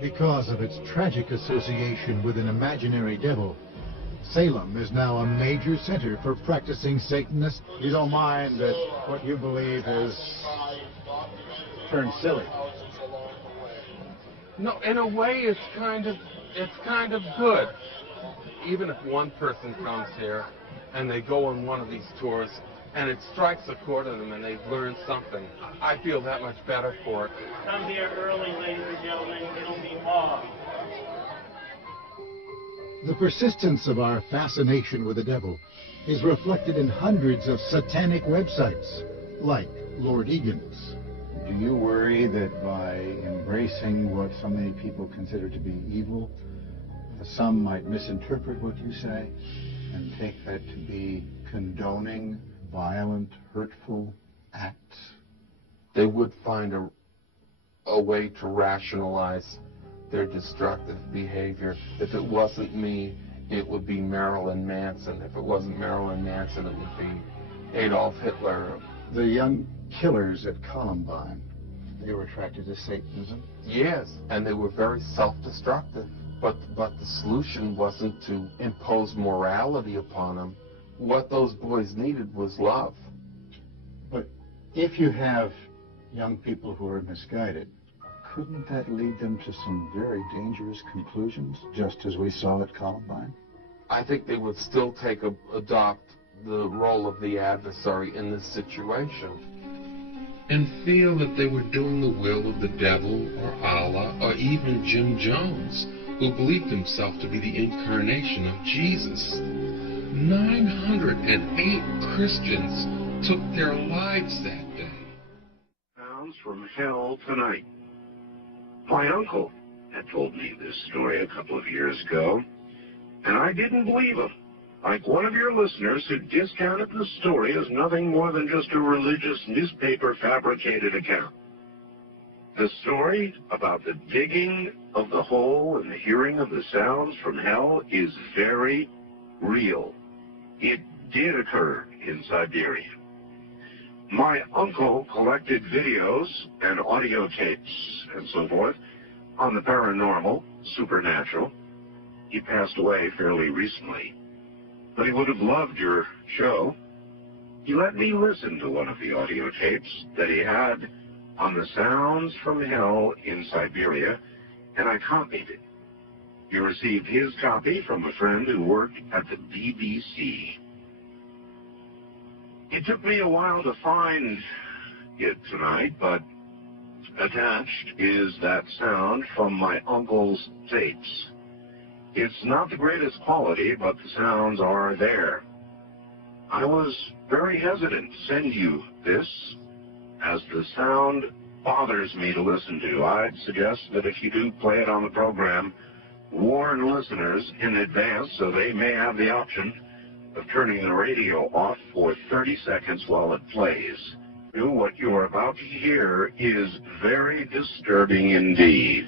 Because of its tragic association with an imaginary devil, Salem is now a major center for practicing Satanists. You don't mind that what you believe has turned silly? No, in a way, it's kind of good. Even if one person comes here and they go on one of these tours and it strikes a chord in them and they've learned something, I feel that much better for it. Come here early, ladies and gentlemen. It'll be long. The persistence of our fascination with the devil is reflected in hundreds of satanic websites, like Lord Egan's. Do you worry that by embracing what so many people consider to be evil, some might misinterpret what you say and take that to be condoning violent, hurtful acts? They would find a way to rationalize their destructive behavior. If it wasn't me, it would be Marilyn Manson. If it wasn't Marilyn Manson, it would be Adolf Hitler. The young killers at Columbine, they were attracted to Satanism? Yes, and they were very self-destructive. But the solution wasn't to impose morality upon them. What those boys needed was love. But if you have young people who are misguided, couldn't that lead them to some very dangerous conclusions, just as we saw at Columbine? I think they would still adopt the role of the adversary in this situation. And feel that they were doing the will of the devil or Allah or even Jim Jones, who believed himself to be the incarnation of Jesus. 908 Christians took their lives that day. Sounds from hell tonight. My uncle had told me this story a couple of years ago, and I didn't believe him. Like one of your listeners who discounted the story as nothing more than just a religious newspaper fabricated account. The story about the digging of the hole and the hearing of the sounds from hell is very real. It did occur in Siberia. My uncle collected videos and audio tapes and so forth on the paranormal, supernatural. He passed away fairly recently, but he would have loved your show. He let me listen to one of the audio tapes that he had on the sounds from hell in Siberia, and I copied it. He received his copy from a friend who worked at the BBC. It took me a while to find it tonight, but attached is that sound from my uncle's tapes. It's not the greatest quality, but the sounds are there. I was very hesitant to send you this, as the sound bothers me to listen to. I'd suggest that if you do play it on the program, warn listeners in advance so they may have the option of turning the radio off for 30 seconds while it plays. What you're about to hear is very disturbing indeed.